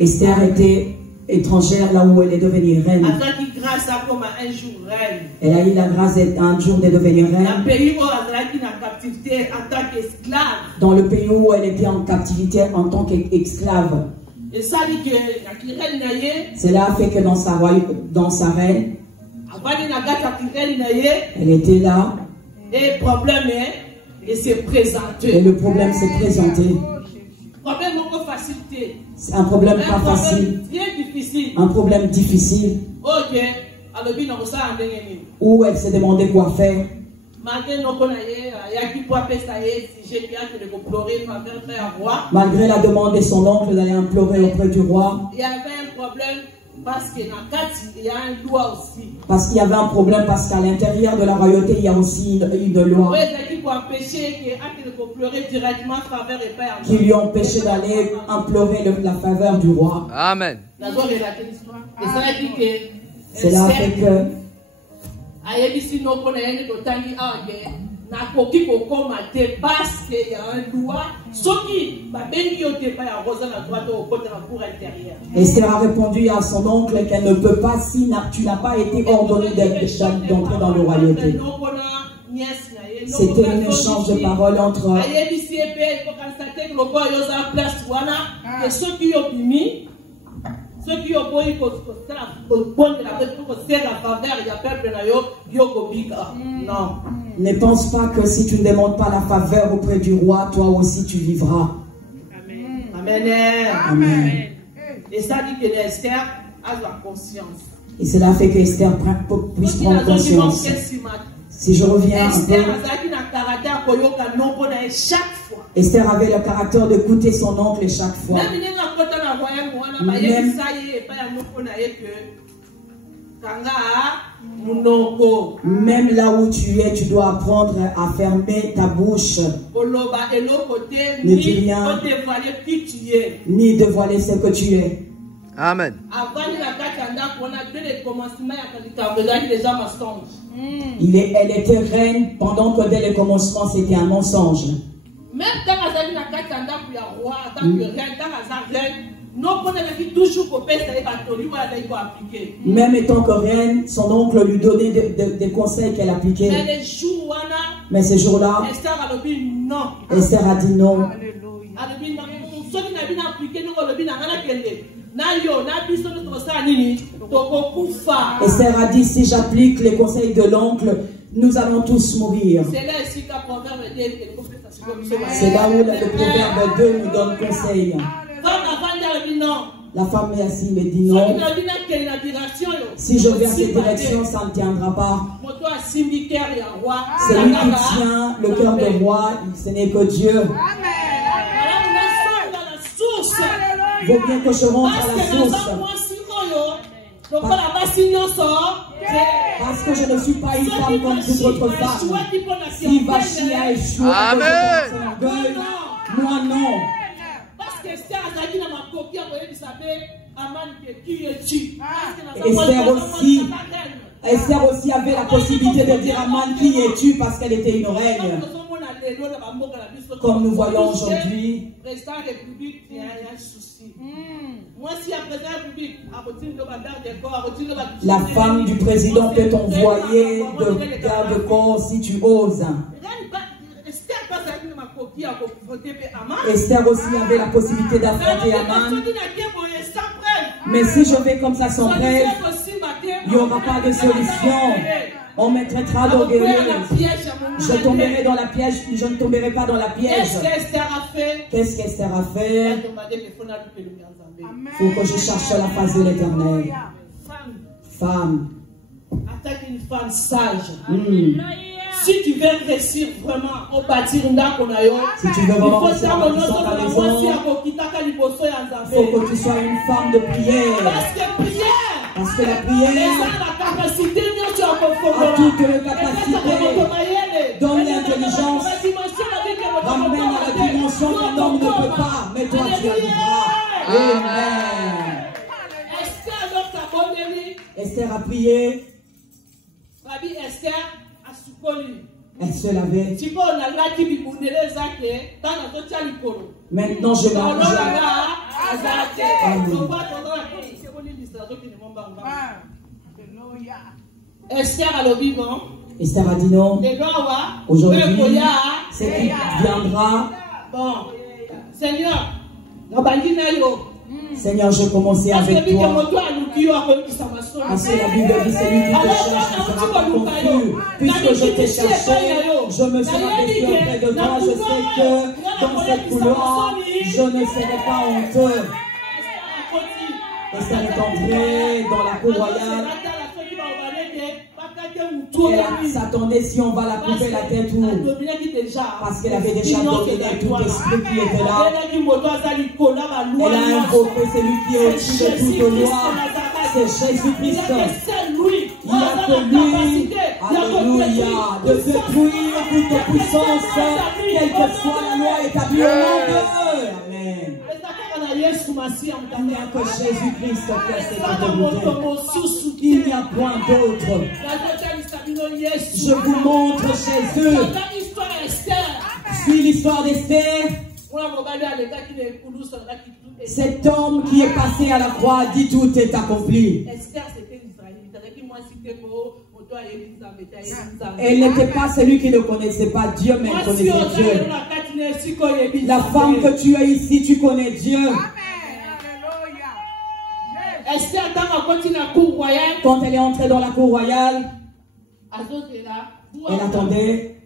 Esther était étrangère là où elle est devenue reine. Elle a eu la grâce d'être un jour de devenir reine. Dans le pays où elle était en captivité en tant qu'esclave. Cela a fait que dans sa reine, elle était là. Et le problème s'est présenté. C'est un problème pas facile. Un problème difficile. Où elle s'est demandé quoi faire. Malgré la demande de son oncle d'aller implorer auprès du roi. Il y avait un problème parce qu'il y a une loi aussi. Parce qu'il y avait un problème parce qu'à l'intérieur de la royauté il y a aussi une loi. Qui lui empêchait d'aller implorer la faveur du roi. Amen. Cela a fait que Esther a répondu à son oncle qu'elle ne peut pas si tu n'as pas été ordonné d'entrer dans le royauté. C'était un échange de paroles entre non. Ne pense pas que si tu ne demandes pas la faveur auprès du roi, toi aussi tu vivras. Amen. Amen. Et ça dit que Esther a la conscience. Et cela fait que Esther puisse prendre conscience. Si je reviens un peu, Esther avait le caractère d'écouter son oncle chaque fois. Même là où tu es, tu dois apprendre à fermer ta bouche. Ne dis rien, ni dévoiler ce que tu es. Amen. Elle était reine pendant que dès le commencement c'était un mensonge. Même étant que reine, son oncle lui donnait des conseils qu'elle appliquait. Mais ces jours-là, Esther a dit non. Esther a dit, si j'applique les conseils de l'oncle, nous allons tous mourir. C'est là où le proverbe 2 nous donne conseil. La femme est assise me dit non. Si je vais à cette direction, ça ne tiendra pas. C'est lui qui tient le cœur du roi, ce n'est que Dieu. Il vaut bien que je rentre à la source. Parce que je ne suis pas une femme comme toute autre femme. Si Vachi a échoué, moi non. Esther aussi avait la possibilité de dire à Man, qui es-tu, parce qu'elle était une reine. Comme nous voyons aujourd'hui, la femme du président peut t'envoyer de garde-corps si tu oses. Esther aussi avait la possibilité d'affronter Aman. Mais si je vais comme ça sans preuve, il n'y aura pas de solution. On me traitera d'orgueilleuse. Je tomberai dans la piège, je ne tomberai pas dans la piège. Qu'est-ce qu'Esther a fait? Il faut que je cherche la face de l'Éternel. Femme. Attaque une femme sage. Si tu veux réussir vraiment au bâtir si tu veux vraiment réussir à bâtir ta maison, il faut que tu sois une femme de prière. Parce que la prière a toutes les capacités, donne l'intelligence, ramène à la dimension qu'un homme ne peut pas, mais toi tu arriveras. Amen. Esther a prié. Elle se lavait. Maintenant, je mange. Esther a le vivant. Esther a dit non. Aujourd'hui, c'est qui viendra. Bon, Seigneur, Seigneur, je commençais avec toi. Parce que la Bible dit celui qui te cherche ne sera pas confus. Puisque je t'ai cherché, je me suis investi auprès de toi. Je sais que dans cette couloir, je ne serai pas honteux. Esther est entrée dans la cour royale. Elle s'attendait si on va la couper la tête ou parce qu'elle avait déjà dominé tout esprit qui était là. Elle a invoqué celui qui est au-dessus de toute loi. C'est Jésus-Christ. Il n'y a que lui, alléluia, de détruire toute puissance, quelle que soit la loi établie au nom d'eux. Amen. Il n'y a que Jésus-Christ qui a cette autorité. Il n'y a point d'autre. Je vous montre chez eux. Suis l'histoire d'Esther. Cet homme qui est passé à la croix dit tout est accompli. Elle n'était pas celui qui ne connaissait pas Dieu, mais elle connaissait Dieu. La femme que tu as ici, tu connais Dieu. Quand elle est entrée dans la cour royale, elle attendait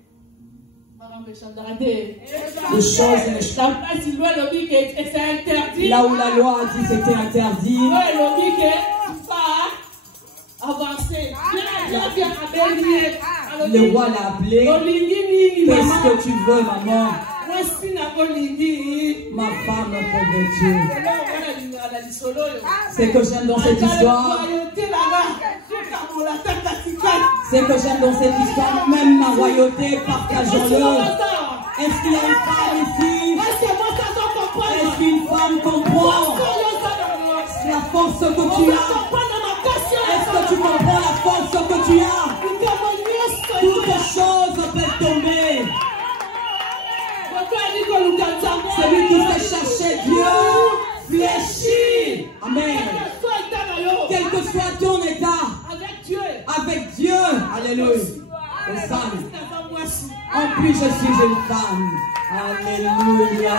les choses. Là où la loi a dit c'était interdit. Le roi l'a appelé. Qu'est-ce que tu veux, maman? Ma femme, pauvre Dieu. C'est que j'aime dans cette histoire. C'est que j'aime dans cette histoire. Même ma royauté, partageons-le. Est-ce qu'il y a une femme ici? Est-ce qu'une femme comprend la force que tu as? Est-ce que tu comprends la force que tu as? Toutes choses peuvent tomber. Celui qui fait chercher Dieu fléchit. Amen. Quel que soit ton état, avec Dieu, alléluia. En plus, je suis une femme. Alléluia.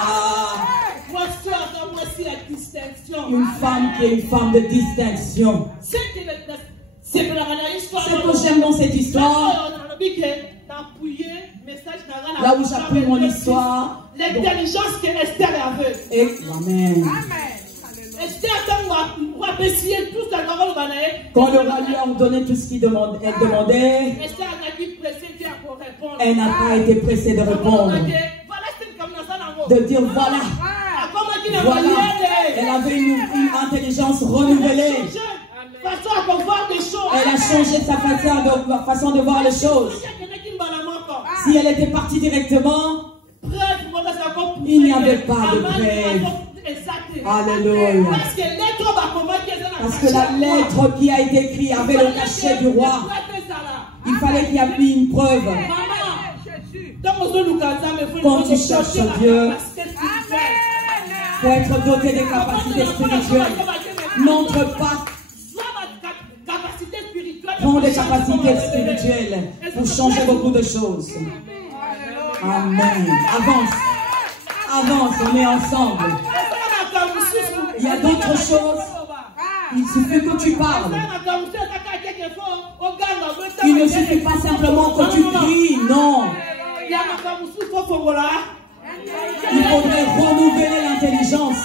Une femme qui est une femme de distinction. C'est que j'aime dans cette histoire. Là où j'appuie mon histoire. L'intelligence que Esther avait. Et amen. Quand le roi lui a ordonné tout ce qu'il demandait, elle n'a pas été pressée de répondre. De dire voilà. Voilà. Elle avait une intelligence renouvelée. Elle a changé sa façon de voir les choses. Si elle était partie directement, il n'y avait pas de preuve. Alléluia. Parce que la lettre qui a été écrite avait le cachet du roi. Il fallait qu'il y ait une preuve. Quand tu cherches Dieu, pour être doté des capacités spirituelles, n'entre pas. Prends des capacités spirituelles pour changer beaucoup de choses. Amen. Avance. Avance, on est ensemble. Il y a d'autres choses. Il suffit que tu parles. Il ne suffit pas simplement que tu cries, non. Il faudrait renouveler l'intelligence.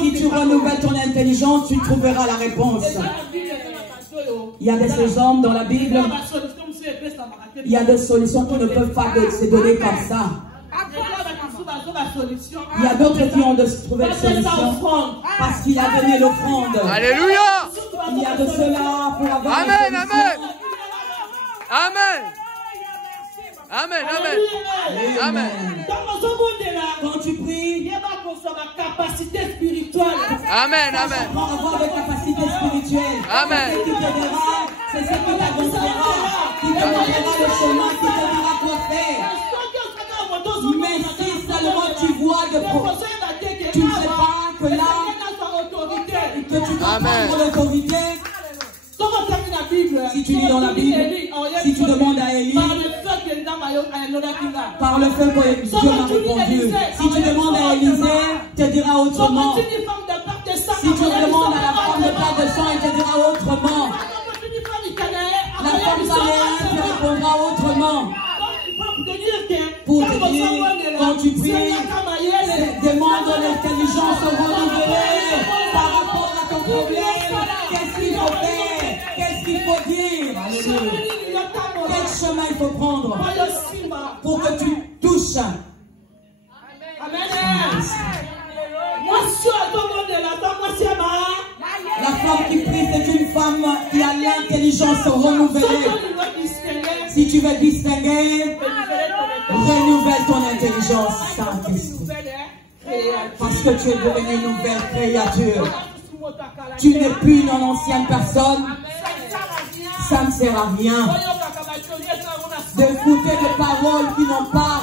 Si tu renouvelles ton intelligence, tu trouveras la réponse. Il y a des hommes dans la Bible. Il y a des solutions qui ne peuvent pas se donner comme ça. Il y a d'autres qui ont trouvé des solutions parce qu'il a donné l'offrande. Alléluia. Il y a de cela pour avoir Amen, amen. Amen. Amen, amen. Amen. Quand tu pries, amen, amen. pour avoir des capacités spirituelles. Amen. Ce qui t'aidera, C'est ce qui t'avancera, qui te montrera le chemin, qui te dira quoi faire. Mais si seulement tu vois de tu ne sais pas que là, que tu dois prendre l'autorité. Si tu lis dans la Bible, si tu demandes à Élie, par le feu que Dieu m'a répondu. Si tu demandes à Élisée, il te dira autrement. Si tu demandes à la femme de perte de sang, il te dira autrement. La femme canéenne te répondra autrement. Pour te dire, quand tu pries, demande l'intelligence renouvelée par rapport à ton problème. Qu'est-ce qu'il faut faire? Qu'est-ce qu'il faut dire? Alléluia. Quel chemin il faut prendre pour que tu touches? Amen. La femme qui prie, c'est une femme qui a l'intelligence renouvelée. Si tu veux distinguer, renouvelle ton intelligence, Saint-Esprit. Parce que tu es devenu une nouvelle créature. Tu n'es plus une ancienne personne. Ça ne sert à rien d'écouter des paroles qui n'ont pas.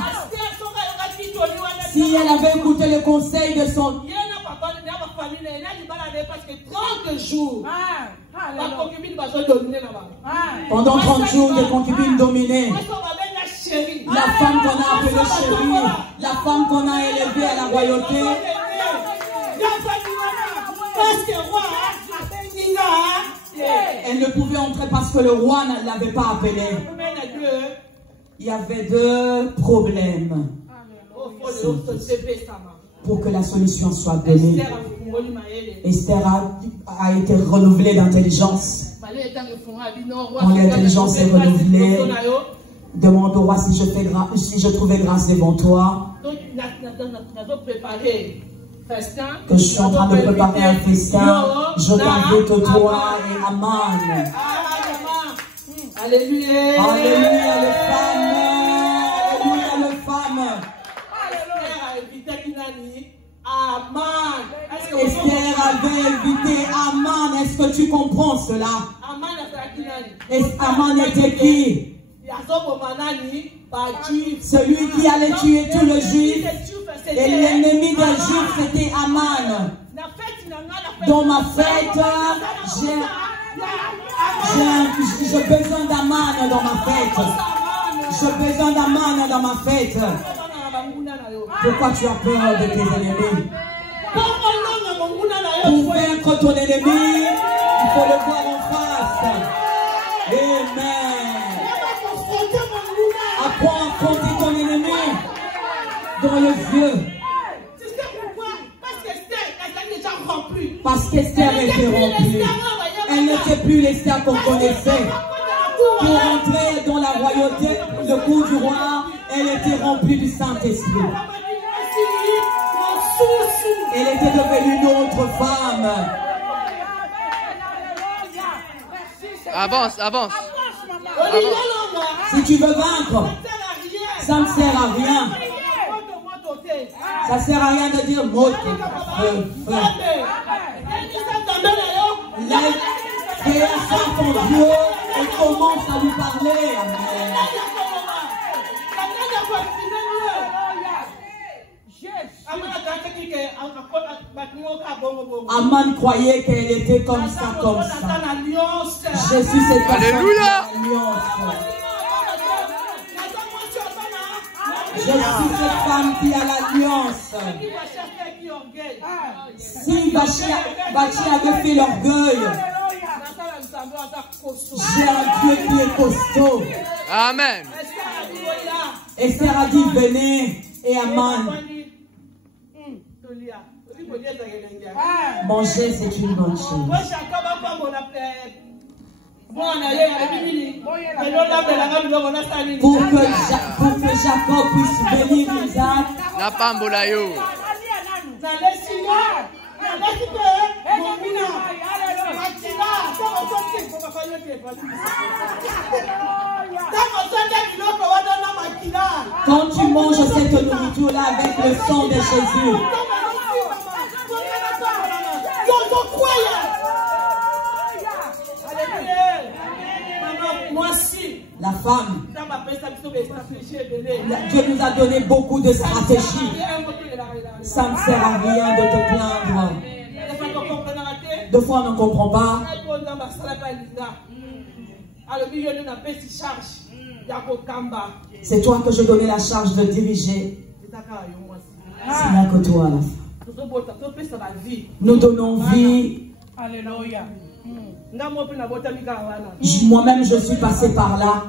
Si elle avait écouté le conseil de son... Pendant 30 jours, les concubines dominaient. La femme qu'on a appelée chérie, la femme qu'on a élevée à la royauté. Elle ne pouvait entrer parce que le roi ne l'avait pas appelée. Il y avait deux problèmes. Pour que la solution soit donnée. Esther a été renouvelée d'intelligence. Quand l'intelligence est renouvelée, demande au roi si je trouvais grâce devant toi. Que je suis en train de préparer un festin. Je t'invite toi et Aman. Alléluia. Alléluia les femmes. Alléluia les femmes. Esther avait invité Aman. Est-ce que tu comprends cela? Aman était qui? Celui qui allait tuer tous les Juifs. Et l'ennemi des Juifs, c'était Aman. Dans ma fête, j'ai besoin d'Aman dans ma fête. J'ai besoin d'Aman dans ma fête. Pourquoi tu as peur de tes ennemis? Pour vaincre ton ennemi, il faut le voir en face. Amen. Apprends à affronter ton ennemi dans les yeux. Parce qu'Esther était remplie. Elle n'était plus l'Esther qu'on connaissait. Pour entrer dans la royauté, le cour du roi, elle était remplie du Saint-Esprit. Elle était devenue une autre femme. Avance, avance. Si tu veux vaincre, ça ne sert à rien. Ça ne sert à rien de dire mot. Lève ton Dieu et commence à lui parler. Aman croyait qu'elle était comme ça, comme ça. Je suis cette personne. Alléluia. Je suis cette femme qui a l'alliance. Si Bachi avait fait l'orgueil, j'ai un Dieu qui est costaud. Amen. Esther a dit venez et Aman. Manger, c'est une bonne chose. Pour que Jacob puisse bénir Isaac. Quand tu manges cette nourriture-là avec le sang de Jésus, femme. Dieu nous a donné beaucoup de stratégies. Ça ne sert à rien de te plaindre. Deux fois, on ne comprend pas. C'est toi que je donnais la charge de diriger. C'est là que toi, à la fin. Nous donnons vie. Alléluia. Moi-même, je suis passé par là.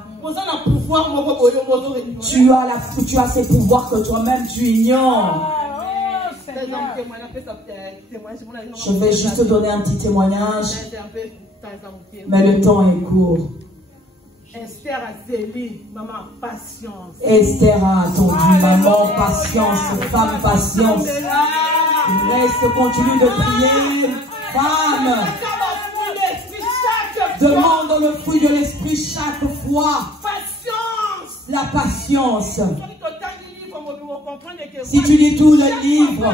Tu as ces pouvoirs que toi-même tu ignores. Je vais juste te donner un petit témoignage. Mais le temps est court. Esther a zélé, maman, patience. Esther a attendu, maman, patience, femme, patience. Reste, continue de prier, femme. Demande le fruit de l'esprit chaque fois. Patience. La patience. Si tu lis tout le livre,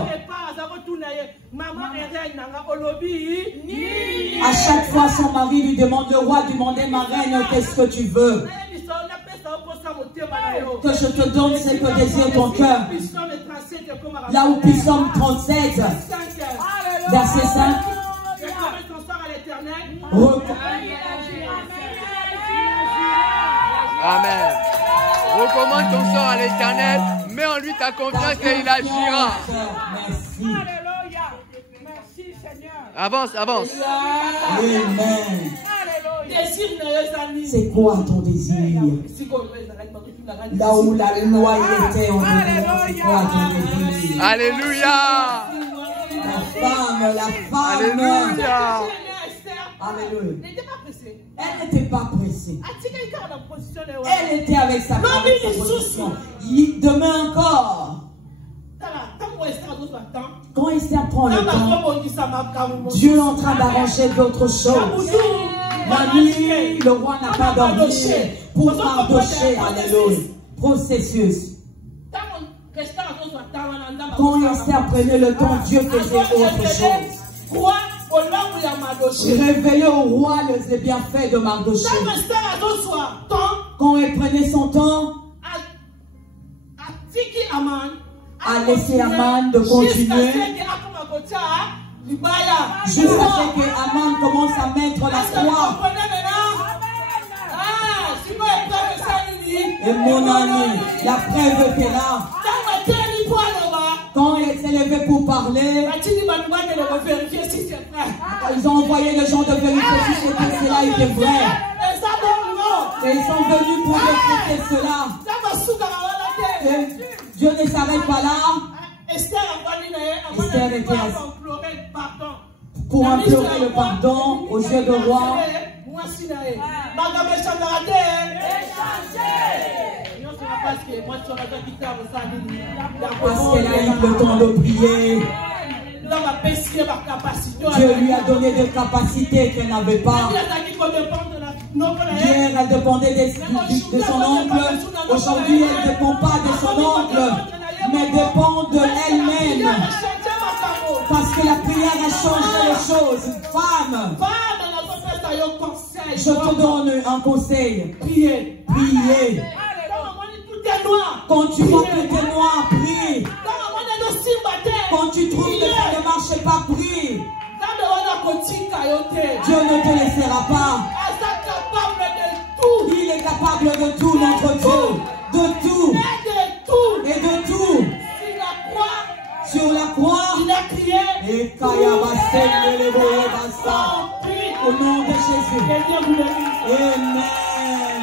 à chaque fois son mari lui demande, le roi demandait, ma reine, qu'est-ce que tu veux? Que je te donne ce que désire ton cœur. Là où Psaume 37, verset 5. Amen. Recommande ton sort à l'Éternel, mets en lui ta confiance et il agira. Merci. Merci Seigneur. Avance, avance. Amen. C'est quoi ton désir? Là où la loi était en dedans, c'est quoi ton désir? Alléluia. La femme. Alléluia. Alléluia. Elle n'était pas pressée. Elle était avec sa position. Demain encore. Quand Esther prend le temps, Dieu est en train d'arranger d'autres choses. La nuit, le roi n'a pas dormi pour Mardoché. Alléluia. Processus. Quand Esther prenait le temps, Dieu faisait autre chose. Révéler au roi les bienfaits de Mardoché. Quand elle prenait son temps, a laissé Aman de continuer. Jusqu'à ce que Aman commence à mettre la croix. Et mon ami, la preuve était là. Quand elle s'est levée pour parler, ils ont envoyé les gens de vérifier si cela était vrai. Et ils sont venus pour vérifier cela. Et Dieu ne s'arrête pas là. Esther était pour implorer le pardon aux yeux de roi. Parce qu'elle a eu le temps de prier. Dieu lui a donné des capacités qu'elle n'avait pas. Hier, elle dépendait de son oncle. Aujourd'hui, elle ne dépend pas de son oncle, mais dépend de elle-même. Parce que la prière a changé les choses. Femme, je te donne un conseil. Priez. Priez. Quand tu vois que tu es noir, prie. Quand tu trouves que ça ne marche pas, prie. Dieu ne te laissera pas. Il est capable de tout, notre Dieu. De tout. Et de tout. Sur la croix. Il a crié. Et au nom de Jésus. Amen.